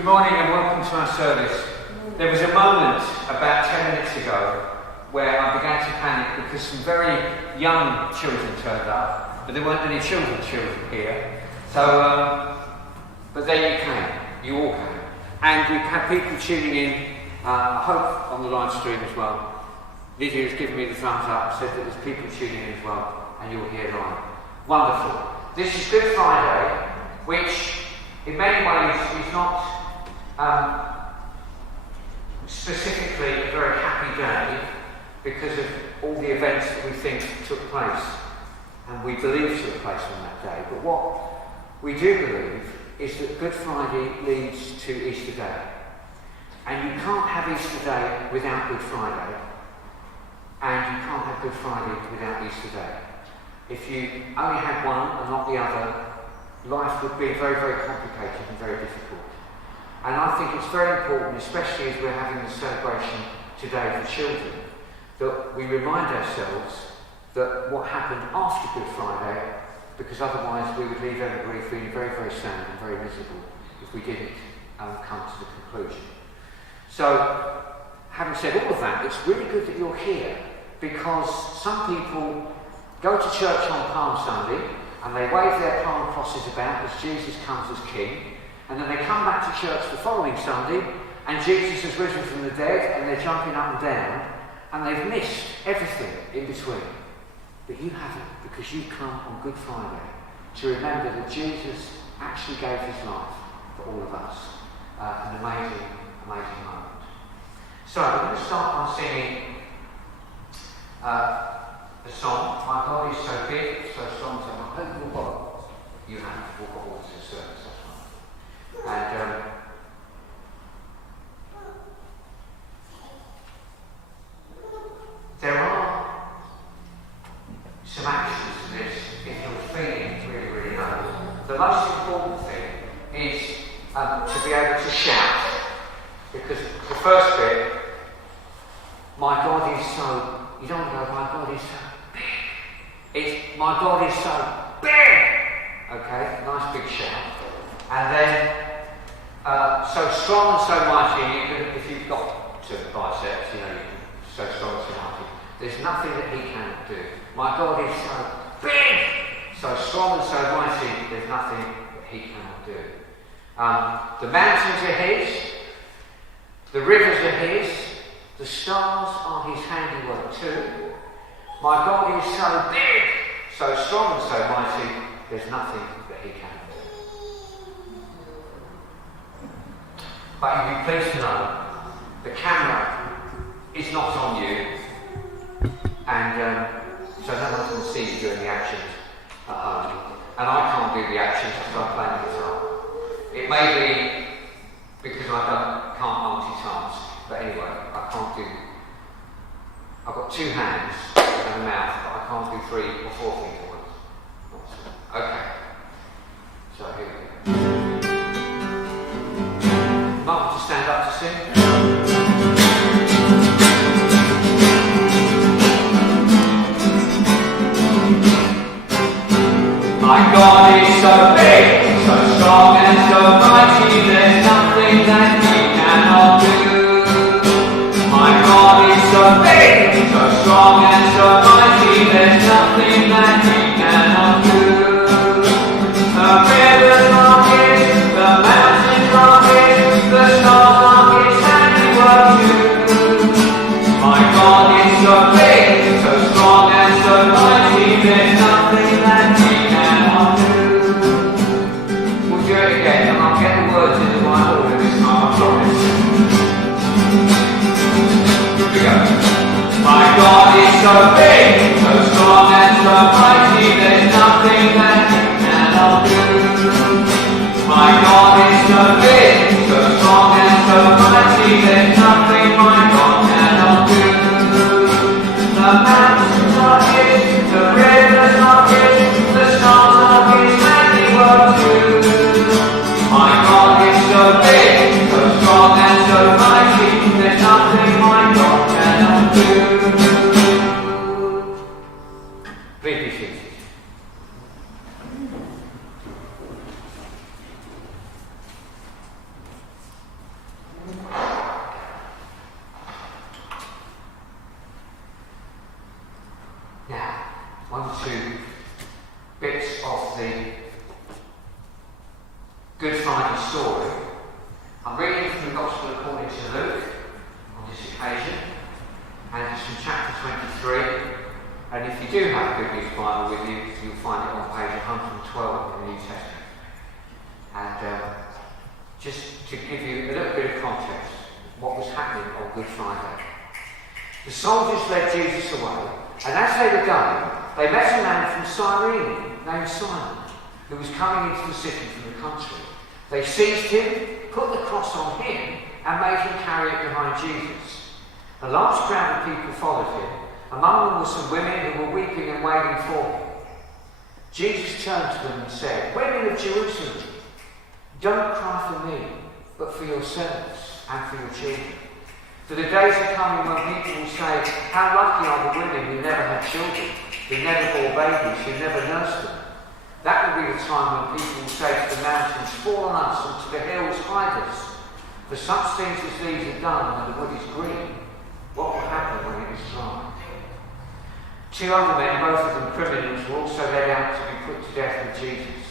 Good morning and welcome to our service. There was a moment about 10 minutes ago where I began to panic because some very young children turned up, but there weren't any children here. So, but there you came, you all came. And we've had people tuning in, I hope on the live stream as well. Lydia has given me the thumbs up, said that there's people tuning in as well, and you'll hear live. Wonderful. This is Good Friday, which in many ways is not specifically a very happy day because of all the events that we think took place and we believe took place on that day. But what we do believe is that Good Friday leads to Easter Day. And you can't have Easter Day without Good Friday. And you can't have Good Friday without Easter Day. If you only had one and not the other, life would be very, very complicated and very difficult. And I think it's very important, especially as we're having the celebration today for children, that we remind ourselves that what happened after Good Friday, because otherwise we would leave everybody feeling very, very sad and very miserable if we didn't come to the conclusion. So, having said all of that, it's really good that you're here, because some people go to church on Palm Sunday and they wave their palm crosses about as Jesus comes as King, and then they come back to church the following Sunday and Jesus has risen from the dead and they're jumping up and down and they've missed everything in between. But you haven't, because you come on Good Friday to remember that Jesus actually gave his life for all of us. An amazing, amazing moment. So we're going to start by singing the song, My God is so big, so strong, so much. I hope you've got, you have, we've got all this service, that's right. And there are some actions to this if you're feeling really, really low. The most important thing is to be able to shout, because the first bit, my God is so, you don't know, my God is so big. It's, my God is so big! Okay, nice big shout. And then, so strong and so mighty, you can, if you've got two biceps, you know, so strong and so mighty, there's nothing that he cannot do. My God is so big, so strong and so mighty, there's nothing that he cannot do. The mountains are his, the rivers are his, the stars are his handiwork too. My God is so big, so strong and so mighty, there's nothing that he cannot do. But you'll be pleased to know the camera is not on you, and so no one's going to see you doing the actions at home. And I can't do the actions because I'm playing the guitar. It may be because I can't multitask, but anyway, I can't do. I've got two hands and a mouth, but I can't do 3 or 4 things at once. Okay. So here we go. Mark to stand up to sing. My God is so big, so strong and so mighty, there's nothing that he cannot do. My God is so big, so strong and so mighty, there's nothing that he cannot do. The rivers are his, the mountains are his, the stars are his handiwork too. My God is so big, so strong and so mighty, there's nothing that he cannot do. We'll do it again, and I'll get the words in the right order this time, I promise. Here we go. My God is so big, so strong and so mighty, there's nothing that he cannot do. My God is so big, so strong and so mighty, there's nothing my God cannot do. The mountains are his, the rivers are his, the stars are his handiwork too. My God is so big, so strong and so mighty, there's nothing my God cannot do. Please be seated. one or two bits of the Good Friday story. I'm reading from the Gospel according to Luke on this occasion, and it's from chapter 23. And if you do have a Good News Bible with you, you'll find it on page 112 in the New Testament. And just to give you a little bit of context, what was happening on Good Friday. The soldiers led Jesus away, and as they were going, they met a man from Cyrene named Simon, who was coming into the city from the country. They seized him, put the cross on him, and made him carry it behind Jesus. A large crowd of people followed him. Among them were some women who were weeping and wailing for him. Jesus turned to them and said, "Women of Jerusalem, don't cry for me, but for yourselves and for your children. For the days are coming when people will say, 'How lucky are the women who never had children, who never bore babies, who never nursed them.' That will be the time when people will say to the mountains, 'Fall on us,' and to the hills, 'Hide us.' For such things as these are done when the wood is green. What will happen when it is dry?" Two other men, both of them criminals, were also led out to be put to death with Jesus.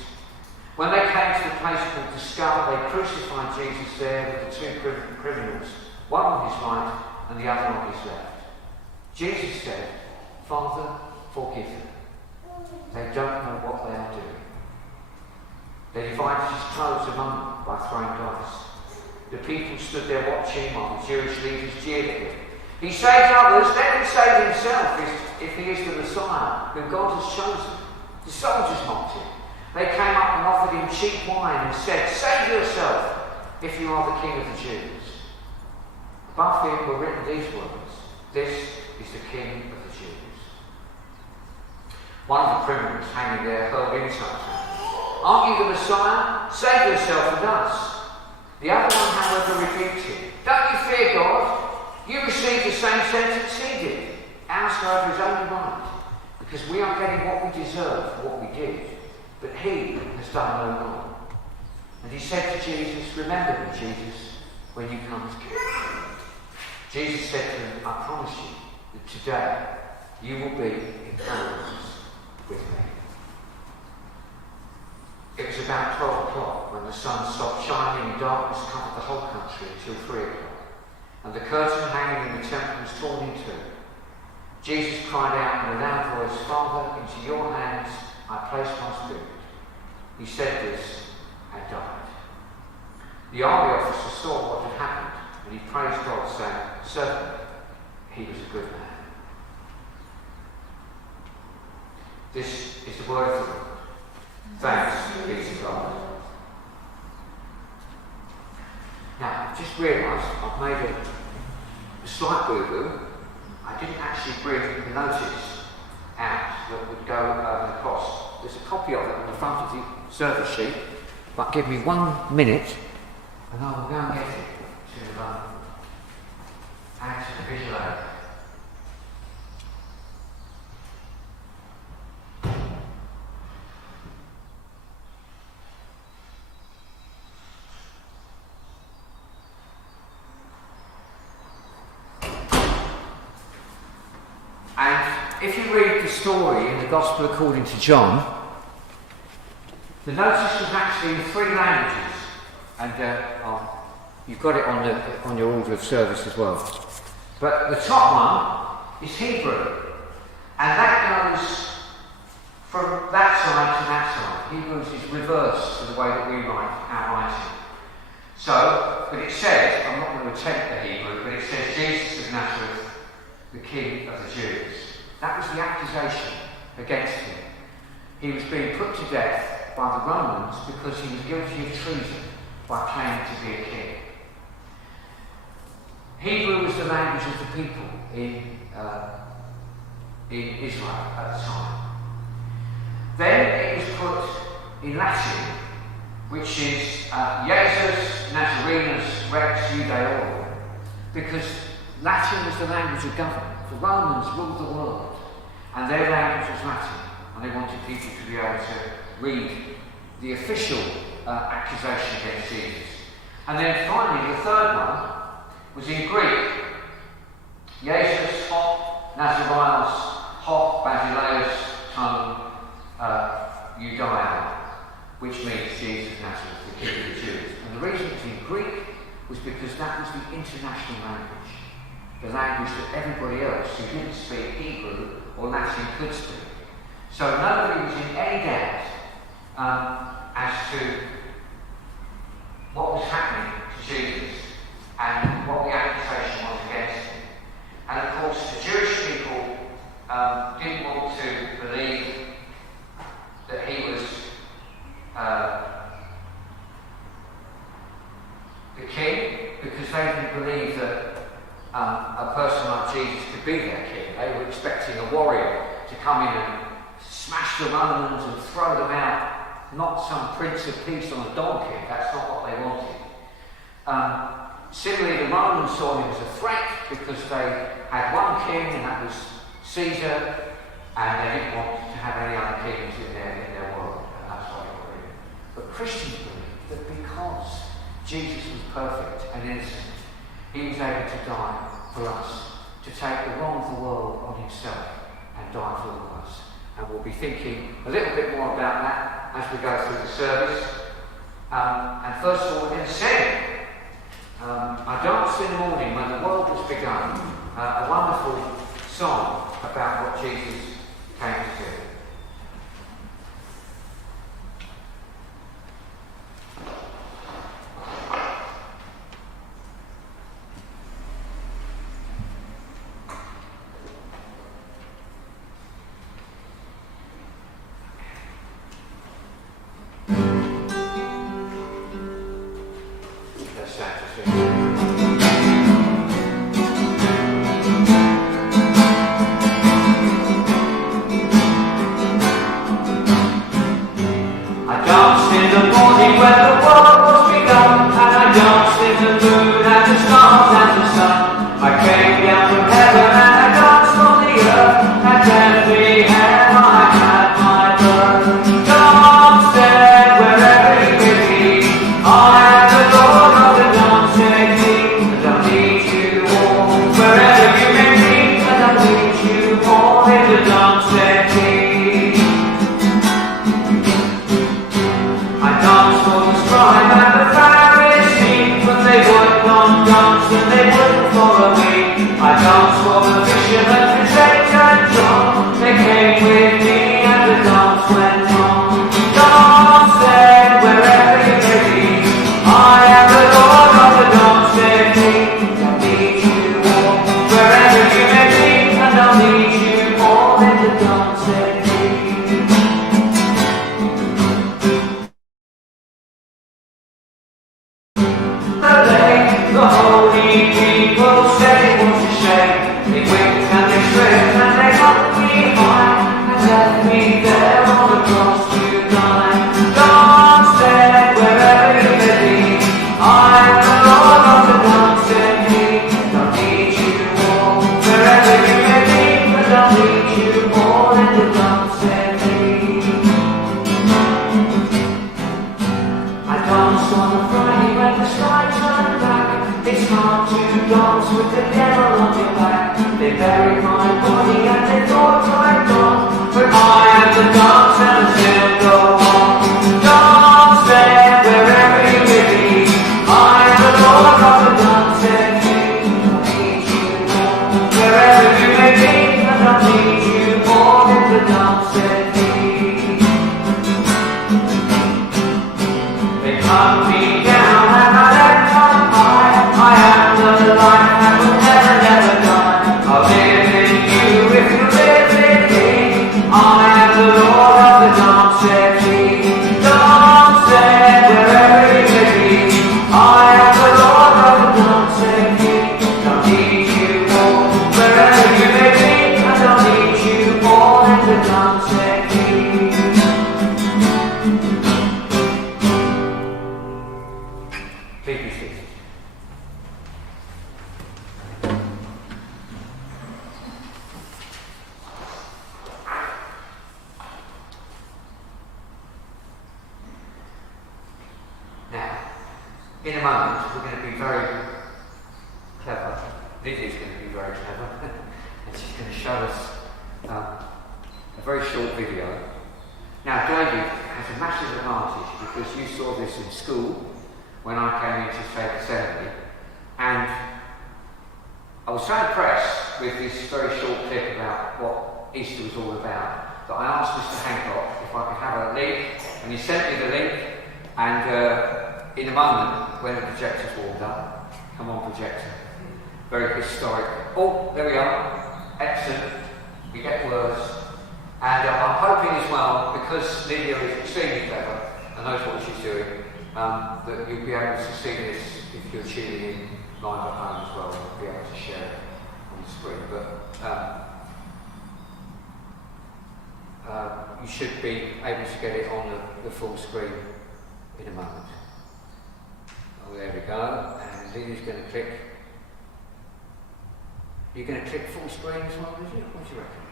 When they came to the place called the Skull, they crucified Jesus there with the two criminals, one on his right and the other on his left. Jesus said, "Father, forgive them. They don't know what they are doing." They divided his clothes among them by throwing dice. The people stood there watching while the Jewish leaders jeered at him. "He saved others, let him save himself if he is the Messiah whom God has chosen." The soldiers mocked him. They came up and offered him cheap wine and said, "Save yourself if you are the King of the Jews." Above him were written these words, "This is the King of the Jews." One of the criminals hanging there hurled insults at him. "Aren't you the Messiah? Save yourself and us." The other one, however, rebuked him. "Don't you fear God? You received the same sentence he did. Ours, however, is only right, because we are getting what we deserve for what we did. But he has done no wrong." And he said to Jesus, "Remember me, Jesus, when you come as King." Jesus said to him, "I promise you that today you will be in paradise with me." It was about 12 o'clock when the sun stopped shining and darkness covered the whole country until 3 o'clock. And the curtain hanging in the temple was torn in two. Jesus cried out in a loud voice, "Father, into your hands I place my spirit." He said this and died. The army officer saw what had happened, and he praised God, saying, "Certainly, he was a good man." This is the word of the Lord. Thanks be to God. Now, I've just realised I've made a slight boo-boo. I didn't actually bring the notice out that would go over the cost. There's a copy of it on the front of the service sheet, but give me 1 minute and I will go and get it to add to the visual aid. If you read the story in the Gospel according to John, the notice was actually in 3 languages, and you've got it on your order of service as well. But the top one is Hebrew, and that goes from that side to that side. Hebrew is reversed to the way that we write our writing. So, but it says, I'm not going to attempt the Hebrew, but it says Jesus of Nazareth, the King of the Jews. That was the accusation against him. He was being put to death by the Romans because he was guilty of treason by claiming to be a king. Hebrew was the language of the people in Israel at the time. Then it was put in Latin, which is Jesus Nazarenus Rex Judaeorum, because Latin was the language of government. The Romans ruled the world, and their language was Latin, and they wanted people to be able to read the official accusation against Jesus. And then finally, the third one was in Greek. Jesus, hop, Nazareus, hop, Basileus, which means Jesus of Nazareth, the King of the Jews. And the reason it's in Greek was because that was the international language, the language that everybody else who didn't speak Hebrew or Latin could speak. So nobody was in any doubt as to what was happening to Jesus and what the accusation was against him. And of course, the Jewish people didn't want to believe that he was the king, because they didn't believe that a person like Jesus could be their king. They were expecting a warrior to come in and smash the Romans and throw them out, not some Prince of Peace on a donkey. That's not what they wanted. Similarly, the Romans saw him as a threat because they had one king, and that was Caesar, and they didn't want to have any other kings in their world, and that's why they were in. But Christians believe that because Jesus was perfect and innocent, he was able to die for us, to take the wrong of the world on himself and die for all of us. And we'll be thinking a little bit more about that as we go through the service. And first of all, we're going to sing. I danced in the morning when the world was begun. A wonderful song about what Jesus came to do. In a moment, we're going to be very clever. Lily's going to be very clever. And she's going to show us a very short video. Now, David it's a massive advantage because you saw this in school when I came in to take assembly, and I was so impressed with this very short clip about what Easter was all about that I asked Mr. Hancock if I could have a link, and he sent me the link, and in a moment when the projector's warmed up, come on projector, very historic. Oh, there we are, excellent, we get words. And I'm hoping as well, because Lydia is extremely clever and knows what she's doing, that you'll be able to see this if you're tuning in live at home as well. You'll be able to share it on the screen. But you should be able to get it on the full screen in a moment. Oh, there we go. And Lydia's going to click. You're going to click full screen as well, is it? What do you reckon?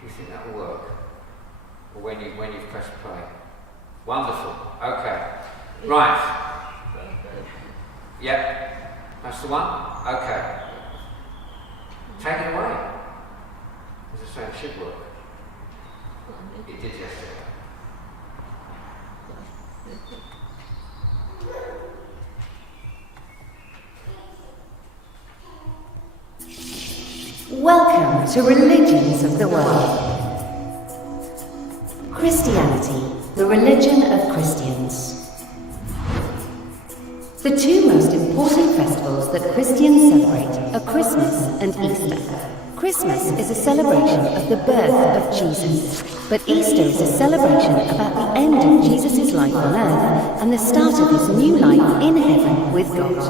Do you think that will work? Or when you've pressed play? Wonderful. Okay. Right. Yep. That's the one? Okay. Take it away. As I say, it should work. It did yesterday. Welcome to Religions of the World. Christianity, the religion of Christians. The two most important festivals that Christians celebrate are Christmas and Easter. Christmas is a celebration of the birth of Jesus, but Easter is a celebration about the end of Jesus' life on earth and the start of his new life in heaven with God.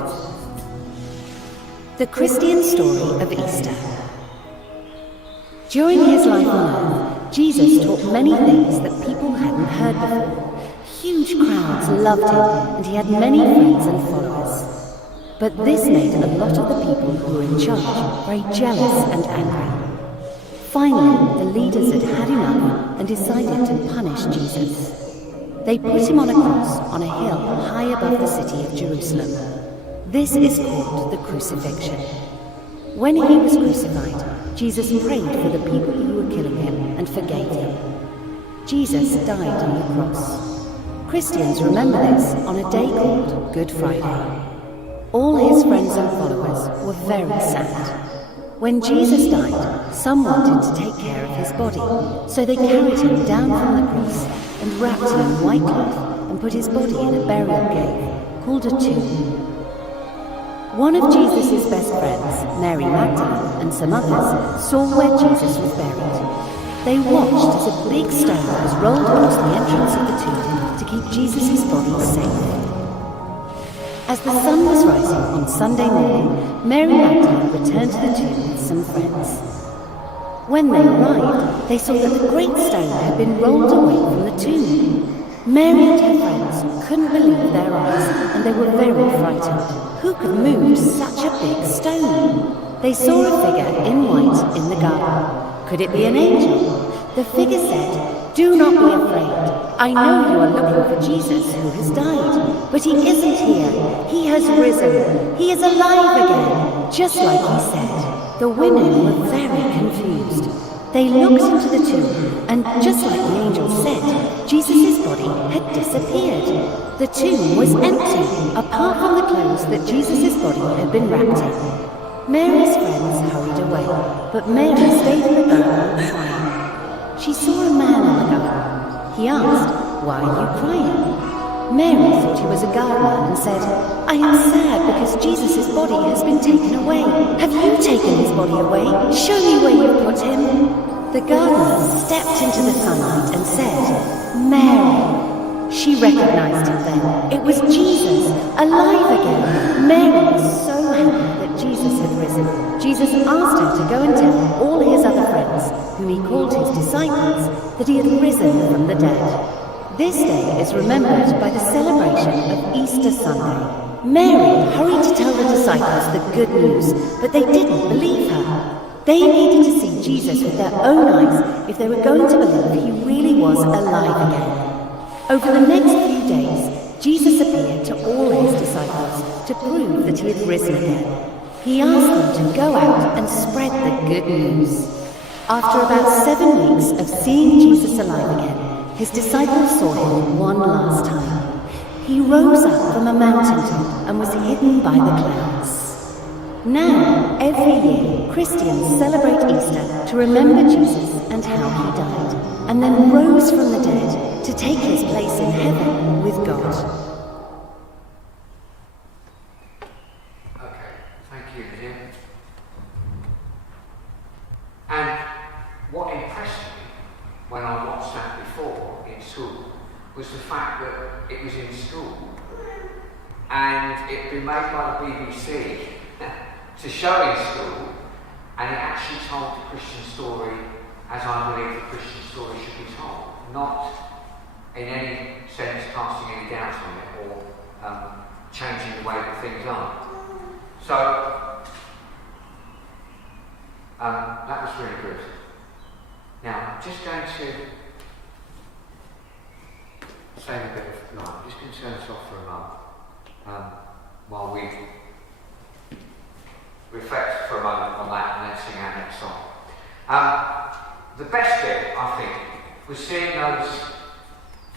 The Christian story of Easter. During his life on earth, Jesus taught many things that people hadn't heard before. Huge crowds loved him, and he had many friends and followers. But this made a lot of the people who were in charge very jealous and angry. Finally, the leaders had had enough and decided to punish Jesus. They put him on a cross on a hill high above the city of Jerusalem. This is called the crucifixion. When he was crucified, Jesus prayed for the people who were killing him and forgave them. Jesus died on the cross. Christians remember this on a day called Good Friday. All his friends and followers were very sad. When Jesus died, some wanted to take care of his body, so they carried him down from the cross and wrapped him in white cloth and put his body in a burial cave called a tomb. One of Jesus' best friends, Mary Magdalene, and some others saw where Jesus was buried. They watched as a big stone was rolled across the entrance of the tomb to keep Jesus' body safe. As the sun was rising on Sunday morning, Mary Magdalene returned to the tomb with some friends. When they arrived, they saw that the great stone had been rolled away from the tomb. Mary and her friends couldn't believe their eyes, and they were very frightened. Who could move such a big stone? They saw a figure in white in the garden. Could it be an angel? The figure said, "Do not be afraid. I know you are looking for Jesus who has died, but he isn't here. He has risen. He is alive again, just like he said." The women were very confused. They looked into the tomb, and just like the angel said, Jesus' body had disappeared. The tomb was empty, apart from the clothes that Jesus' body had been wrapped in. Mary's friends hurried away, but Mary stayed in the garden crying. She saw a man in the garden. He asked, "Why are you crying?" Mary thought he was a gardener and said, "I am sad because Jesus' body has been taken away. Have you taken his body away? Show me where you put him." The gardener stepped into the sunlight and said, "Mary." She recognized him then. It was Jesus, alive again. Mary was so happy that Jesus had risen. Jesus asked her to go and tell all his other friends, whom he called his disciples, that he had risen from the dead. This day is remembered by the celebration of Easter Sunday. Mary hurried to tell the disciples the good news, but they didn't believe her. They needed to see Jesus with their own eyes if they were going to believe he really was alive again. Over the next few days, Jesus appeared to all his disciples to prove that he had risen again. He asked them to go out and spread the good news. After about 7 weeks of seeing Jesus alive again, his disciples saw him one last time. He rose up from a mountaintop and was hidden by the clouds. Now, every year, Christians celebrate Easter to remember Jesus and how he died, and then rose from the dead to take his place in heaven with God. Okay, thank you, Lydia. And what impressed me when I watched that before in school was the fact that it was in school and it had been made by the BBC to show in school, and it actually told the Christian story as I believe the Christian story should be told, not in any sense casting any doubt on it or changing the way that things are. So that was really good. Now I'm just going to save a bit of light. I'm just going to turn this off for a moment while we reflect for a moment on that and then sing our next song. The best bit, I think, was seeing those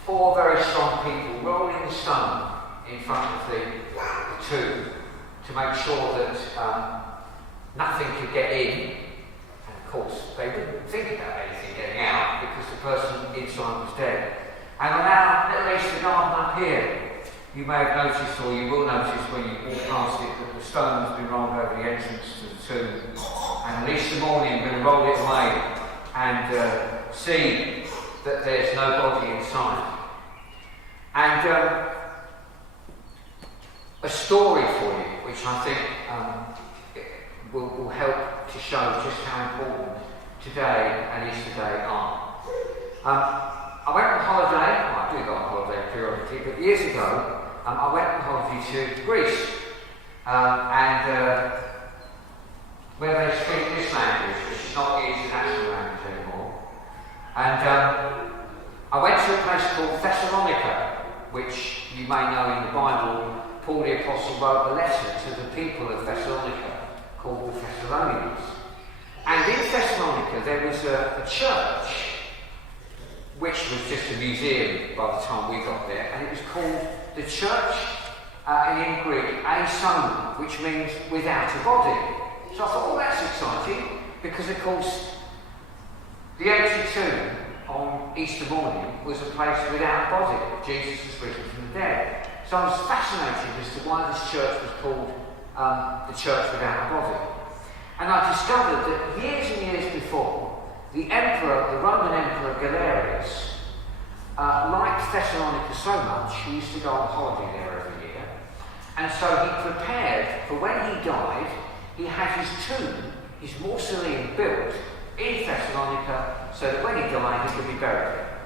four very strong people rolling the stone in front of the tomb to make sure that nothing could get in. And of course, they wouldn't think about anything getting out because the person inside was dead. And on our little Easter garden up here, you may have noticed, or you will notice when you walk past it, that the stone has been rolled over the entrance to the tomb. And on Easter morning, we're going to roll it away and see that there's no body inside. And a story for you, which I think will help to show just how important today and Easter Day are. I went on holiday, well, I do go on holiday periodically, but years ago I went on holiday to Greece, and where they speak this language, which is not the international language anymore. And I went to a place called Thessalonica, which you may know in the Bible, Paul the Apostle wrote a letter to the people of Thessalonica called the Thessalonians. And in Thessalonica there was a church which was just a museum by the time we got there, and it was called the Church, in Greek, Aisomon, which means without a body. So I thought, well, that's exciting, because of course the empty tomb on Easter morning was a place without a body. Jesus was risen from the dead. So I was fascinated as to why this church was called the Church Without a Body. And I discovered that years and years before, the Roman Emperor Galerius, liked Thessalonica so much, he used to go on holiday there every year. And so he prepared for when he died, he had his tomb, his mausoleum built in Thessalonica so that when he died he could be buried there.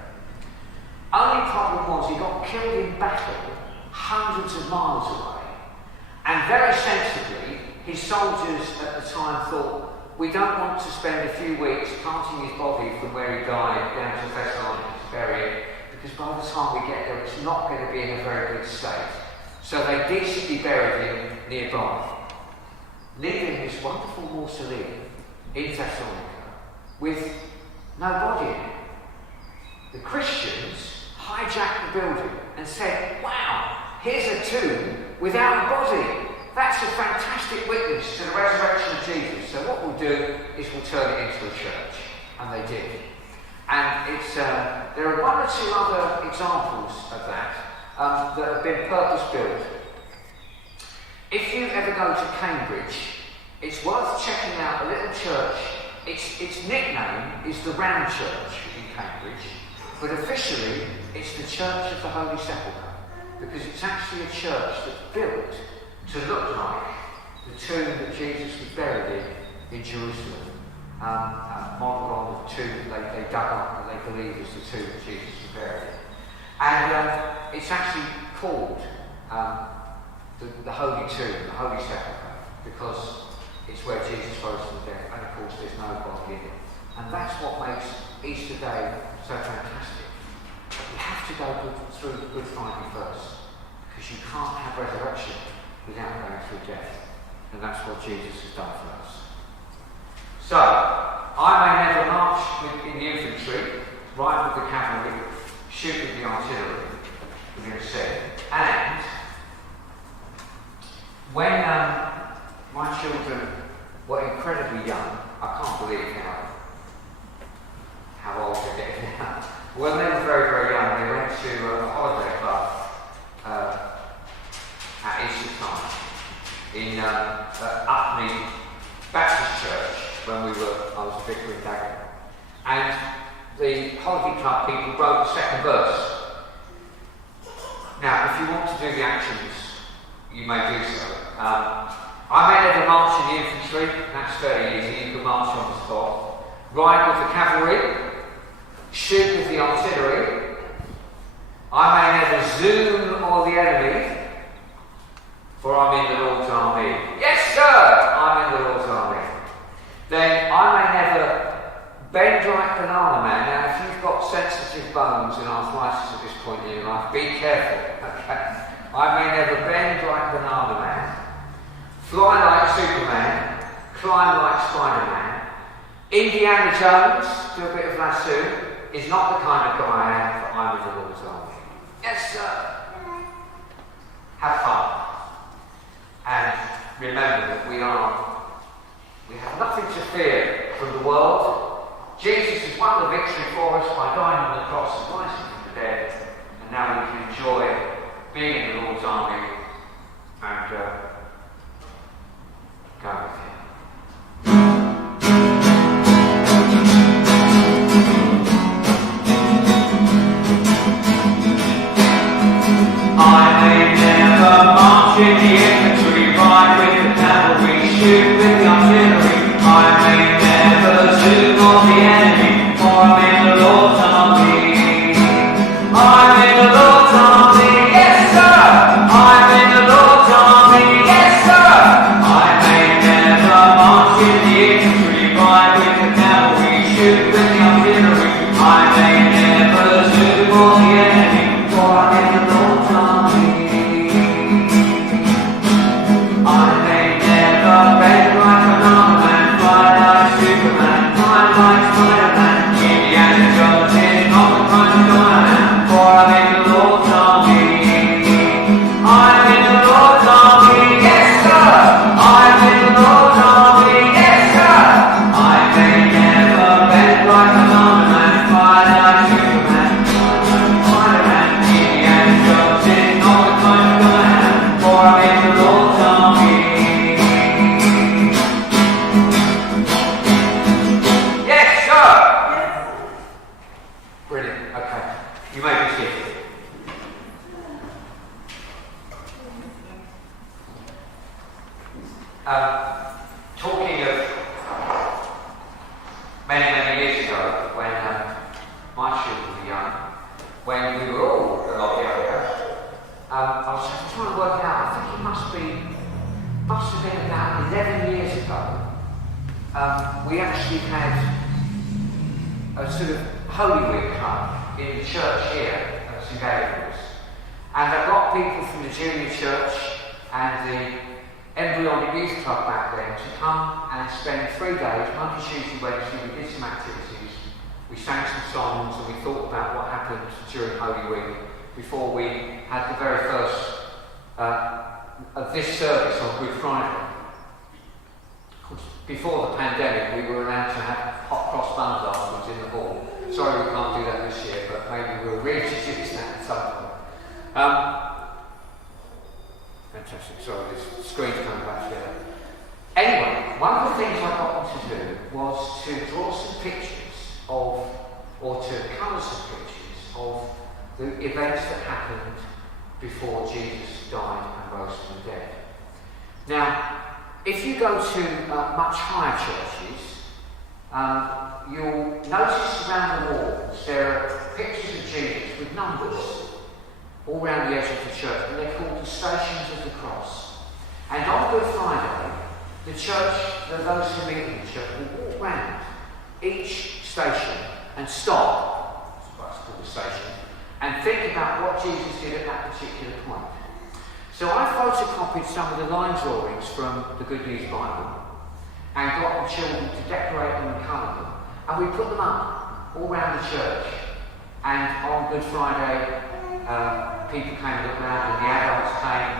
Only problem was he got killed in battle hundreds of miles away. And very sensibly, his soldiers at the time thought, we don't want to spend a few weeks carting his body from where he died down to Thessalonica to bury it, because by the time we get there, it's not going to be in a very good state. So they decently buried him nearby, leaving this wonderful mausoleum in Thessalonica with no body in it. The Christians hijacked the building and said, wow, here's a tomb without a body. That's a fantastic witness to the resurrection of Jesus. So what we'll do is we'll turn it into a church. And they did. And there are one or two other examples of that that have been purpose-built. If you ever go to Cambridge, it's worth checking out a little church. Its nickname is the Round Church in Cambridge, but officially it's the Church of the Holy Sepulchre, because it's actually a church that's built to look like the tomb that Jesus was buried in Jerusalem, modelled on the tomb that they dug up and they believe is the tomb that Jesus was buried in. And it's actually called the Holy Tomb, the Holy Sepulchre, because it's where Jesus rose from the dead, and of course there's no body in it. And that's what makes Easter Day so fantastic. But you have to go through Good Friday first, because you can't have resurrection without going through death. And that's what Jesus has done for us. So, I may never march in the infantry, ride with the cavalry, shoot with the artillery, we're going to say. And when my children were incredibly young, I can't believe how old they're getting now. When they were very, very young, they went to a holiday club at Easter time in Upney Baptist Church when I was a vicar in Gabriel. And the holiday club people wrote the second verse. Now, if you want to do the actions, you may do so. I may never march in the infantry, that's fairly easy, you can march on the spot. Ride with the cavalry, shoot with the artillery. I may never zoom or the enemy, for I'm in the Lord's army. Yes, sir, I'm in the Lord's army. Then I may never bend like banana man. Now, if you've got sensitive bones and arthritis at this point in your life, be careful, okay? I may never bend like banana man, fly like Superman, climb like Spider-Man. Indiana Jones, do a bit of lasso, is not the kind of guy I am, but I'm in the Lord's army. Yes, sir. Have fun. And remember that we have nothing to fear from the world. Jesus has won the victory for us by dying on the cross and rising from the dead. And now we can enjoy being in the Lord's army and go with him. I may never march in the infantry, ride with the cavalry, shoot with the artillery. I may never zoom on the enemy, for I'm in the Lord's army. I'm in the Lord's army, yes sir! I'm in the Lord's army, yes sir! I may never march in the infantry, ride with the cavalry, shoot with the artillery. I may never zoom on the enemy, for I'm in the Lord's army. I may never bend like an arm man, fly like Superman, climb like Spider-Man. Indiana Jones is not the kind of guy I am, for I'm in the Lord's army. I'm in the Lord's army, yes sir! I'm in the Lord's army, yes sir! I may never bend like an arm man, fly like Superman, Spider-Man. Indiana Jones is not the kind of guy I am, for I'm in the Lord's army. Yes, sir! Brilliant, okay. You may be seated. Talking of many, many years ago, when my children were young, when we were all a lot younger, I was trying to work out, I think it must have been about 11 years ago, we actually had a sort of Holy Week club in the church here at St. Gabriel's. And I got people from the junior church and the embryonic youth club back then to come and spend 3 days, Monday, Tuesday, Wednesday. We did some activities, we sang some songs, and we thought about what happened during Holy Week before we had the very first of this service on Good Friday. Before the pandemic, we were allowed to have hot cross buns afterwards in the hall. Sorry we can't do that this year, but maybe we'll reintroduce that at some point. Fantastic, sorry, this screen's coming back together. Anyway, one of the things I got them to do was to draw some pictures of, or to colour some pictures of the events that happened before Jesus died and rose from the dead. Now, if you go to much higher churches, you'll notice around the walls there are pictures of Jesus with numbers all around the edge of the church, and they're called the Stations of the Cross. And on Good Friday, the church, those who meet in the church, will walk round each station and stop, that's why it's called a station, and think about what Jesus did at that particular point. So I photocopied some of the line drawings from the Good News Bible and got the children to decorate them and colour them, and we put them up all around the church. And on Good Friday, people came and looked around, and the adults came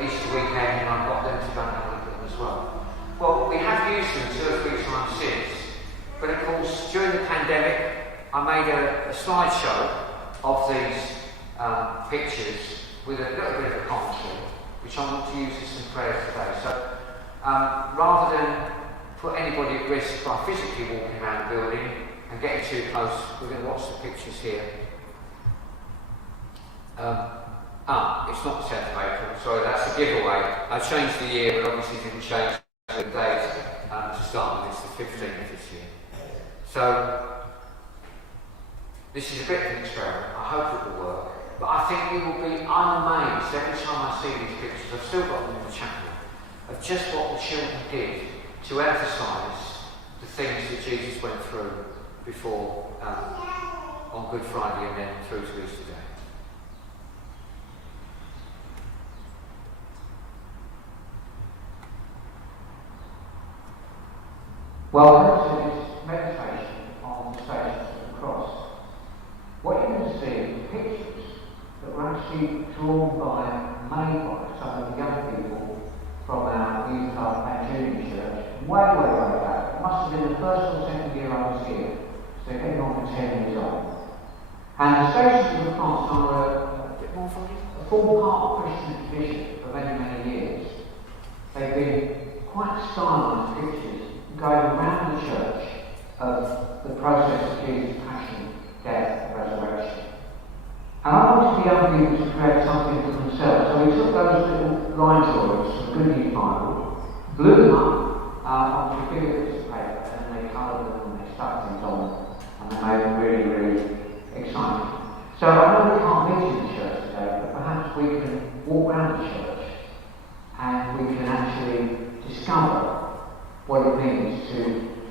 Easter weekend, and I got them to go and have a look at them as well. Well, we have used them 2 or 3 times since, but of course, during the pandemic, I made a slideshow of these pictures with a little bit of a commentary, which I want to use as some prayers today. So, rather than put anybody at risk by physically walking around the building and getting too close, we're going to watch the pictures here. It's not the 10th of April, sorry, that's a giveaway. I changed the year, but obviously didn't change the date to start with. It's the 15th this year. So, this is a bit of an experiment. I hope it will work. But I think you will be amazed every time I see these pictures. I've still got them in the chapel, of just what the children did to emphasise the things that Jesus went through before on Good Friday and then through to Easter Day. Welcome to this meditation on the Stations of the Cross. What you're going to see are pictures that were actually drawn made by some of the young people from our youth club and junior church, way back. It must have been the first or second year I was here, so they're getting on for 10 years old. And the Stations of the Cross are a full part of Christian tradition for many, many years. They've been quite stylised pictures going around the church of the process of Jesus' passion, death, and resurrection. And I wanted the young people to create something for themselves. So we took those little line drawings from the Good News Bible, blew them up onto a big bits of paper, and they coloured them and they stuck things on them, and they made them really, really exciting. So I know we can't meet in the church today, but perhaps we can walk around the church and we can actually discover what it means to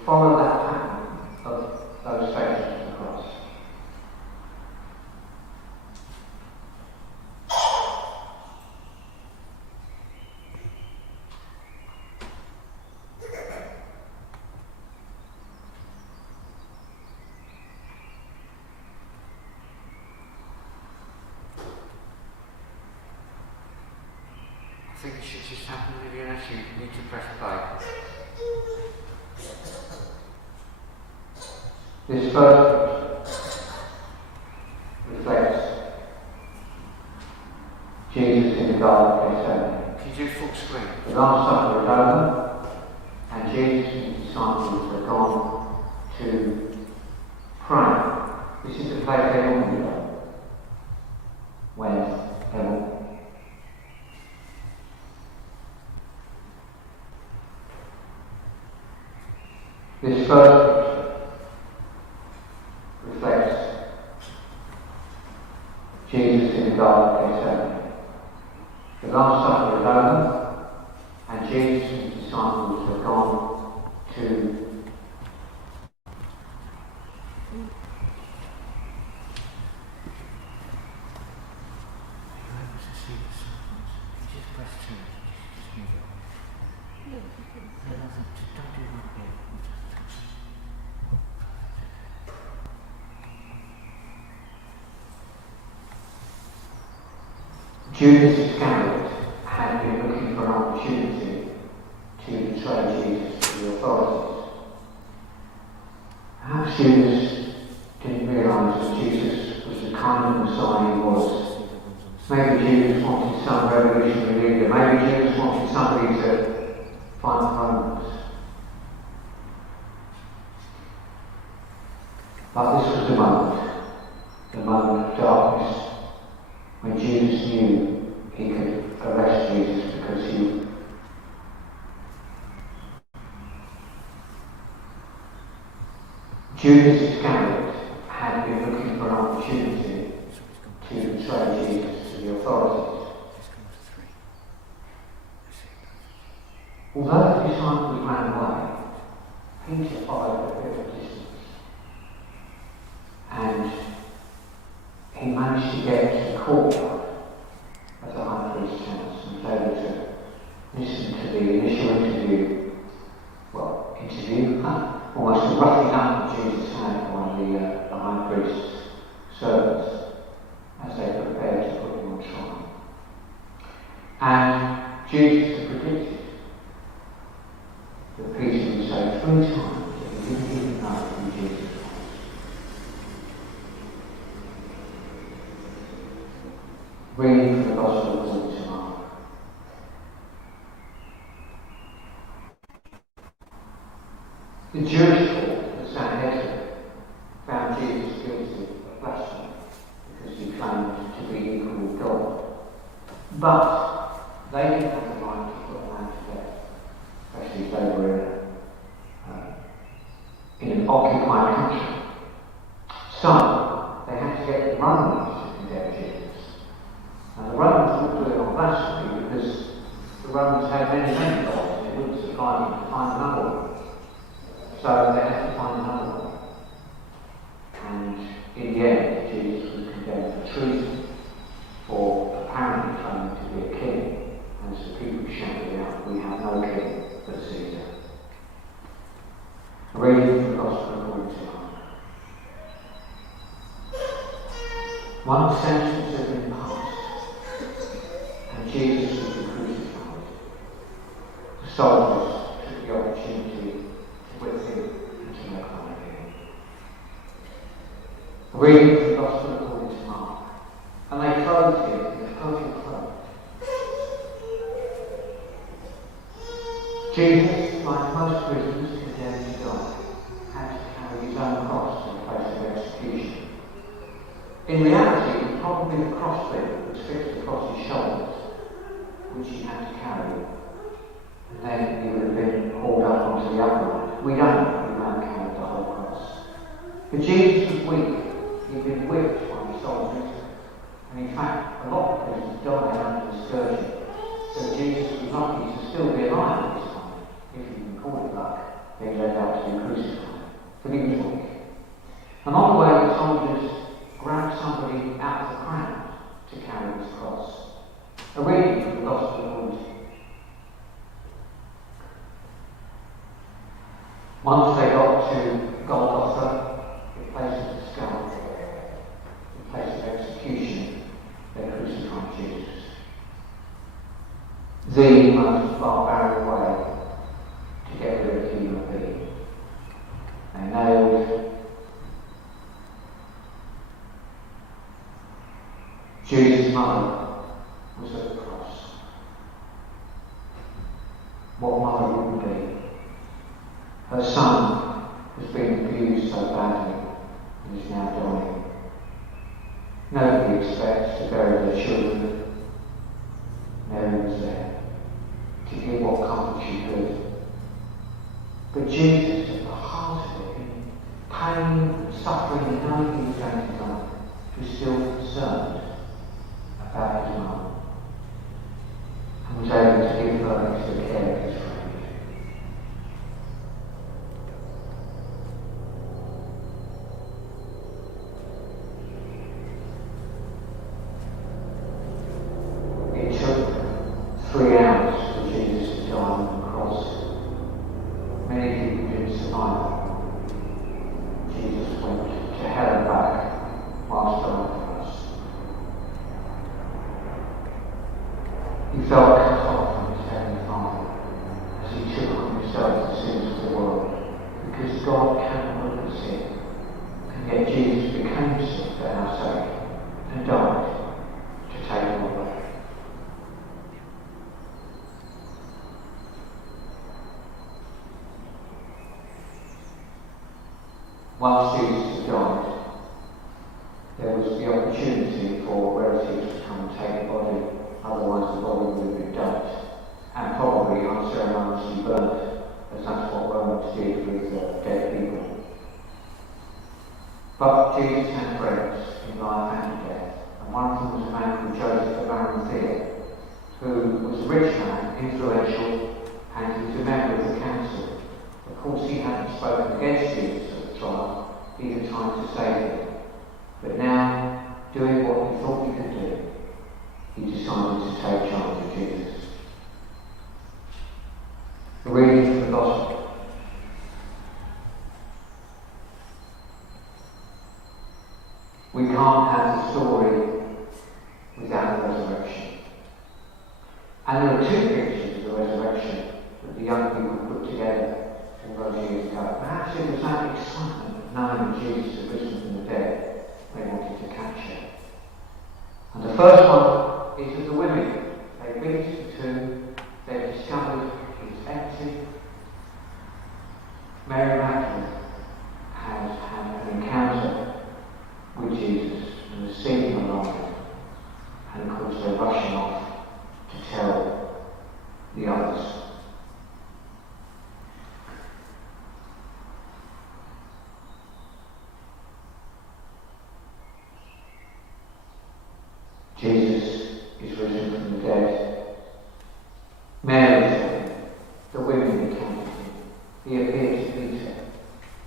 follow that pattern of those Stations of the Cross. I think it should just happen really, unless you need to press play. This first reflects Jesus in the Garden of Gethsemane. Can you do full screen? The Last Supper is over, and Jesus and his disciples have gone to pray. This is the place they normally go when they're this first reflects Jesus in the Garden of Gethsemane. The Last Supper is over, and Jesus and his disciples have gone to Judas Iscariot had been looking for an opportunity to betray Jesus to the authorities. Perhaps Judas didn't realise that Jesus was the kind of Messiah he was. Maybe Judas wanted some revolutionary leader. Maybe Judas wanted somebody to fight the Romans. But this was the moment of darkness, when Judas knew he could arrest Jesus because Judas Iscariot had been looking for an opportunity to betray Jesus to the authorities. Although the disciples ran away, Peter followed a bit of distance, and he managed to get to the courtyard of the high priest's house and was able to listen to the initial interview, almost the roughing up of Jesus' hand by the high priest's servants as they prepared to put him on trial. And Jesus had predicted that Peter would say 3 times that he didn't even know who Jesus was. Reading from the Gospel according to Mark. The Jewish court, the Sanhedrin, found Jesus guilty of blasphemy because he claimed to be equal with God. But they didn't have the right to put a man to death, especially if they were in an occupied country. So they had to get the Romans to condemn Jesus. And the Romans wouldn't do it on blasphemy because the Romans had many gods and it wouldn't suffice them to find another one. So they had to find another one. And in the end, Jesus was condemned for treason, for apparently claiming to be a king. And so people shouted out, "We have no king but Caesar." A reading from the Gospel according to Mark. One sentence had been passed, and Jesus would be crucified. The soldiers took the opportunity to whip him and to make fun of him. A reading from the Gospel according to Mark. And they clothed him in a purple cloak. Jesus, like most prisoners condemned to die, had to carry his own cross to the place of execution. In reality, it was probably the crossbeam that was fixed across his shoulders, which he had to carry, and then he would have been hauled up onto the upright. We don't know if the man carried the whole cross. But Jesus was weak. He'd been whipped by the soldiers, and in fact, a lot of prisoners died under the scourging. So Jesus was lucky to still be alive at this time, if you can call it luck, being led out to be crucified. But he was weak. And on the way, the soldiers grabbed somebody out of the crowd to carry his cross. A reading from the Gospel according to Once they got to Golgotha, the place of the skull, the place of execution, they crucified Jesus. The most barbaric way to get rid of a human being. They nailed Jesus' mother was at the cross. What mother wouldn't be? Her son has been abused so badly and is now dying. Nobody expects to bury their children. Mary was there to give what comfort she could. But Jesus, at the heart of it, in pain and suffering and knowing he was going to die, was still concerned about his mother and was able to give her into the care of his friend. It took 3 hours for Jesus to die on the cross. Many people didn't survive. Jesus went to hell and back whilst dying for us. He felt cut off from his heavenly Father as he took on himself the sins of the world, because God cannot look at sin, and yet Jesus became sin for our sake and died to take it away. Once Jesus had died, there was the opportunity for relatives to come and take the body, otherwise the body would have been dumped and probably unceremoniously burnt, as that's what Romans did with dead people. But Jesus had friends in life and in death, and one of them was a man called Joseph of Arimathea, who was a rich man, influential, and he was a member of the council. Of course, he hadn't spoken against Jesus at the trial, he had time to save him. But now, doing what he thought he could do, he decided to take charge of Jesus. A reading from the Gospel. We can't have the story without the resurrection. And there are two pictures of the resurrection that the young people put together all those years ago. Perhaps it was that excitement of knowing that Jesus had risen from the dead they wanted to capture. And the first one is of the women. They visited the tomb, they discovered it was empty. Mary Magdalene has had an encounter with Jesus and has seen him alive. And of course they're rushing off to tell the others. Jesus is risen from the dead. Mary, the women encountered him. He appeared to Peter.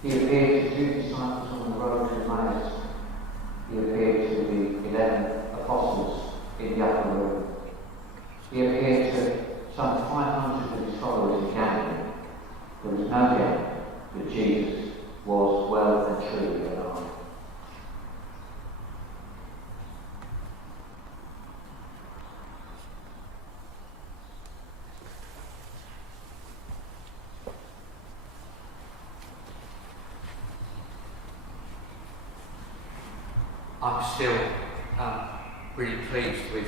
He appeared to 2 disciples on the road to Emmaus. He appeared to the 11 apostles in the upper room. He appeared to some 500 of his followers in Galilee. There was no doubt that Jesus was well and truly alive. I'm still really pleased with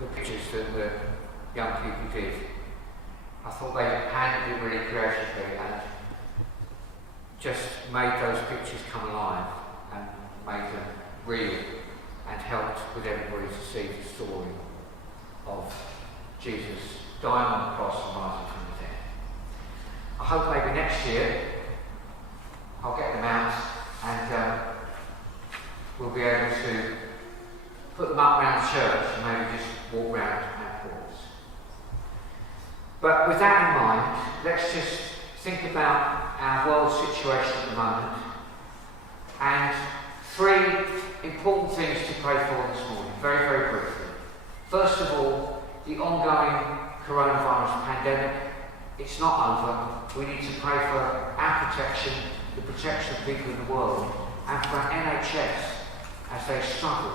the pictures that the young people did. I thought they handled it really creatively and just made those pictures come alive and made them real and helped with everybody to see the story of Jesus dying on the cross and rising from the dead. I hope maybe next year I'll get them out and we'll be able to put them up around church and maybe just walk round and pause. But with that in mind, let's just think about our world situation at the moment and 3 important things to pray for this morning, very, very briefly. First of all, the ongoing coronavirus pandemic. It's not over. We need to pray for our protection, the protection of people in the world, and for our NHS as they struggle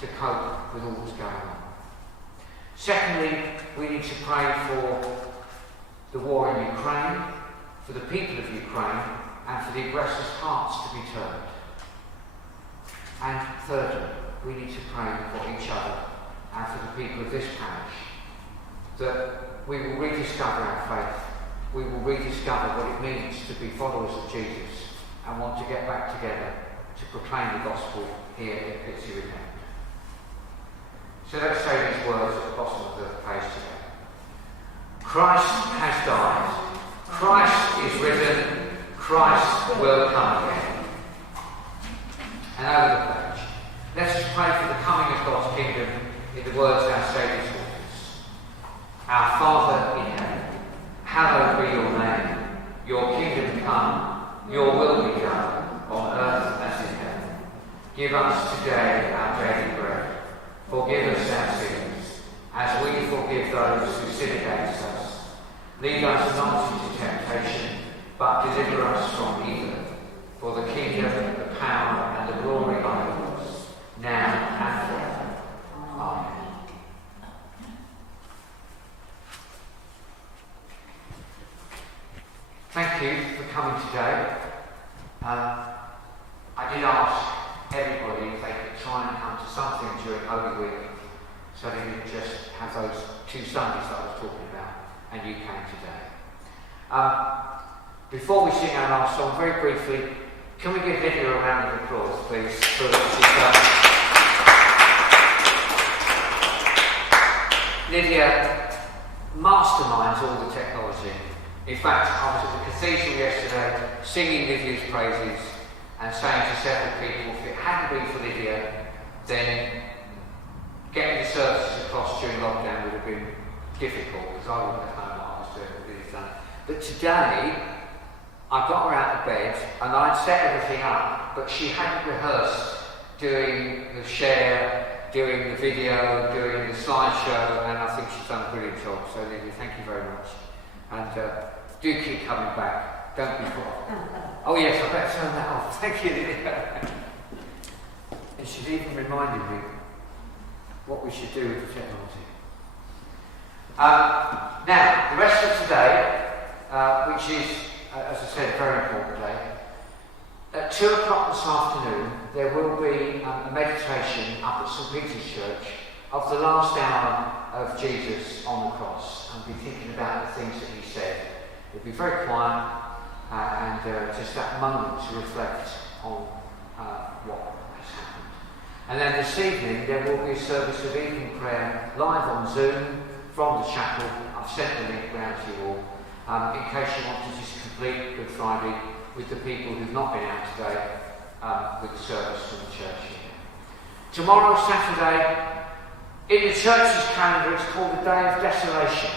to cope with all that's going on. Secondly, we need to pray for the war in Ukraine, for the people of Ukraine, and for the aggressors' hearts to be turned. And thirdly, we need to pray for each other and for the people of this parish, that we will rediscover our faith, we will rediscover what it means to be followers of Jesus and want to get back together to proclaim the gospel here at Pitsea Repent. So let's say these words at the bottom of the page today. Christ has died. Christ is risen. Christ will come again. And over the page, let's just pray for the coming of God's kingdom in the words our Saviour taught us. Our Father in heaven, hallowed be your name. Your kingdom come, your will be done, on earth as in heaven. Give us today our daily bread. Forgive us our sins, as we forgive those who sin against us. Lead us not into temptation, but deliver us from evil. For the kingdom, the power, and the glory are yours, now and forever. Amen. Thank you for coming today. I did ask everybody if they could try and come to something during Holy Week, so they didn't just have those 2 Sundays that I was talking about, and you came today. Before we sing our last song, very briefly, can we give Lydia a round of applause, please, for what she's done? Lydia masterminds all the technology. In fact, I was at the cathedral yesterday singing Lydia's praises and saying to several people, if it hadn't been for Lydia, then getting the services across during lockdown would have been difficult because I wouldn't have known what I was doing with Lydia's done. But today, I got her out of bed and I'd set everything up, but she hadn't rehearsed doing the share, doing the video, doing the slideshow, and I think she's done a brilliant job. So Lydia, thank you very much. And do keep coming back. Don't be forgotten. Oh yes, I better turn that off. Thank you, Lydia. And she's even reminded me what we should do with the technology. Now, the rest of today, which is, as I said, a very important day, at 2 o'clock this afternoon, there will be a meditation up at St. Peter's Church of the last hour of Jesus on the cross, and be thinking about the things that he said. It'll be very quiet and just that moment to reflect on what has happened. And then this evening there will be a service of evening prayer live on Zoom from the chapel. I've sent the link round to you all in case you want to just complete Good Friday with the people who've not been out today with the service from the church here. Tomorrow, Saturday, in the church's calendar, it's called the Day of Desolation.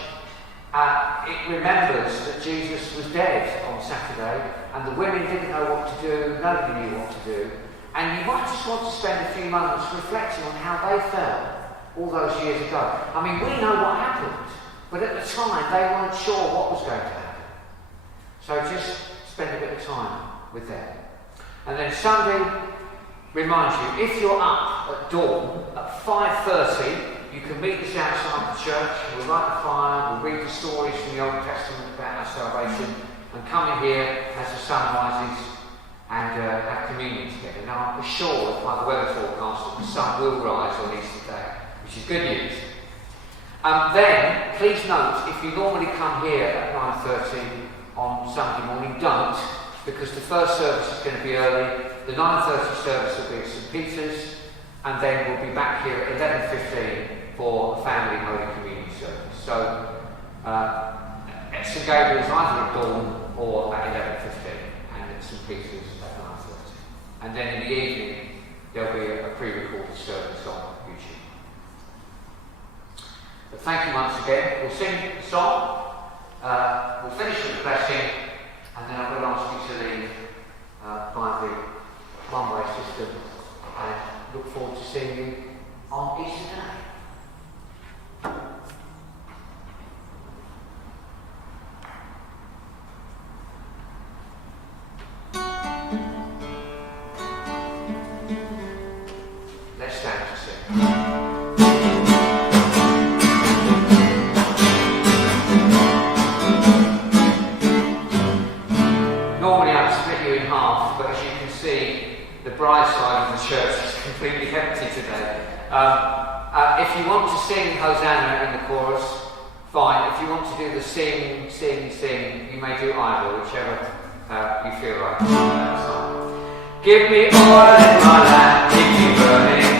It remembers that Jesus was dead on Saturday, and the women didn't know what to do, nobody knew what to do. And you might just want to spend a few moments reflecting on how they felt all those years ago. I mean, we know what happened, but at the time they weren't sure what was going to happen. So just spend a bit of time with them. And then Sunday reminds you, if you're up at dawn at 5:30, you can meet us outside the church. We'll light the fire, we'll read the stories from the Old Testament about our salvation, and come in here as the sun rises and have communion together. Now I'm assured by the weather forecast that the sun will rise on Easter Day, which is good news. Then, please note, if you normally come here at 9:30 on Sunday morning, don't, because the first service is going to be early. The 9:30 service will be at St. Peter's, and then we'll be back here at 11:15 for a family Holy Communion service. So, at St. Gabriel's either at dawn or at 11:15, and at St. Peter's at 9:30. And then in the evening, there'll be a pre-recorded service on YouTube. But thank you once again. We'll sing the song, we'll finish with the blessing, and then I will ask you to leave by the one-way system, and look forward to seeing you on Easter Day. Let's stand to sing. Normally I'd split you in half, but as you can see, the bride side of the church is completely empty today. If you want to sing Hosanna in the chorus, fine. If you want to do the sing, you may do either, whichever you feel like. Give me oil in my lamp, keep me burning.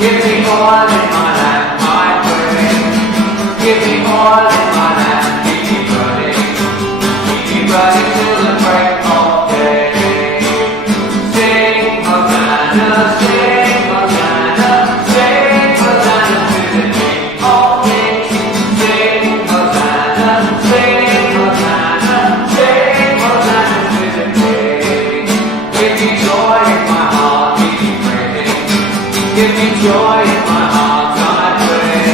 Give me oil in my lamp, I pray. Give me oil in my lamp, keep me burning. Keep me burning till the break of day. Sing Hosanna, sing Hosanna, sing Hosanna to the King of Kings. Sing Hosanna, sing Hosanna, sing Hosanna to the King. Give me joy in my heart, keep me praising. Give me joy in my heart, I pray.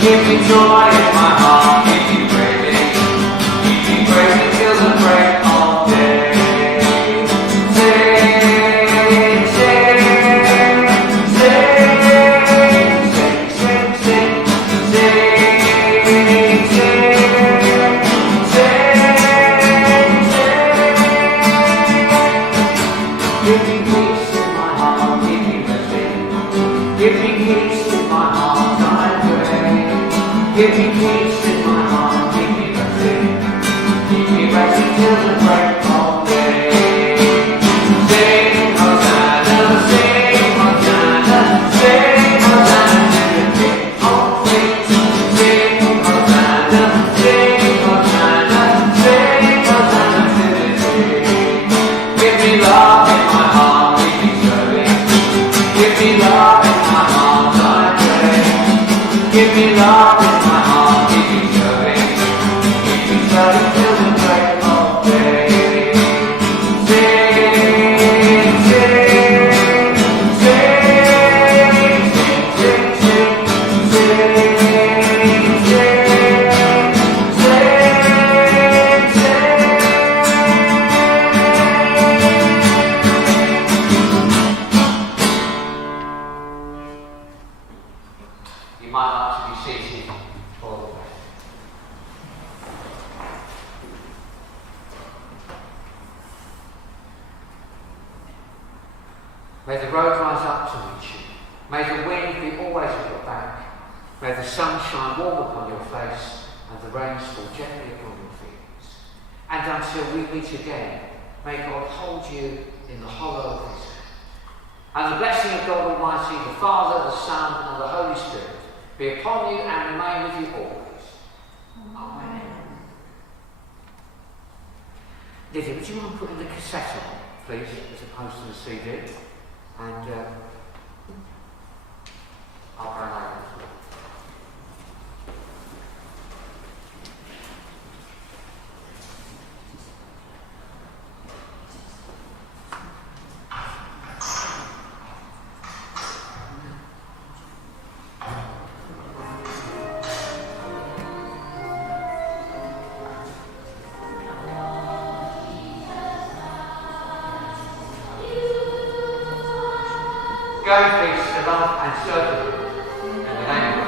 Give me joy in my heart, keep me praising. Keep me praising till the break of day. Sing, sing, sing, sing, sing, sing, sing, sing, sing. Give me peace in my heart, give me blessing. Give me peace in my heart, I pray. Give me peace in my heart, give me blessing. Keep me blessing till the break of day. Sing Hosanna, sing Hosanna, sing Hosanna to the King of Kings. Sing Hosanna, sing Hosanna, sing Hosanna to the King. Give me love in my heart, keep me serving. Give me love in my heart, I pray. Give me love in my heart, keep me serving. Keep me serving till the break of day. Sing, sing, sing, sing, sing, sing, sing, sing, sing, sing. might like to be seated for the prayer. May the road rise up to meet you. May the wind be always at your back. May the sun shine warm upon your face and the rains fall gently upon your fields. And until we meet again, may God hold you in the hollow of his hand. And the blessing of God Almighty, the Father, the Son, and the Holy Spirit be upon you and remain with you always. Amen. Lydia, would you mind putting the cassette on, please, as opposed to the CD? And I'll go later. Go in peace to love and serve you in the name of God.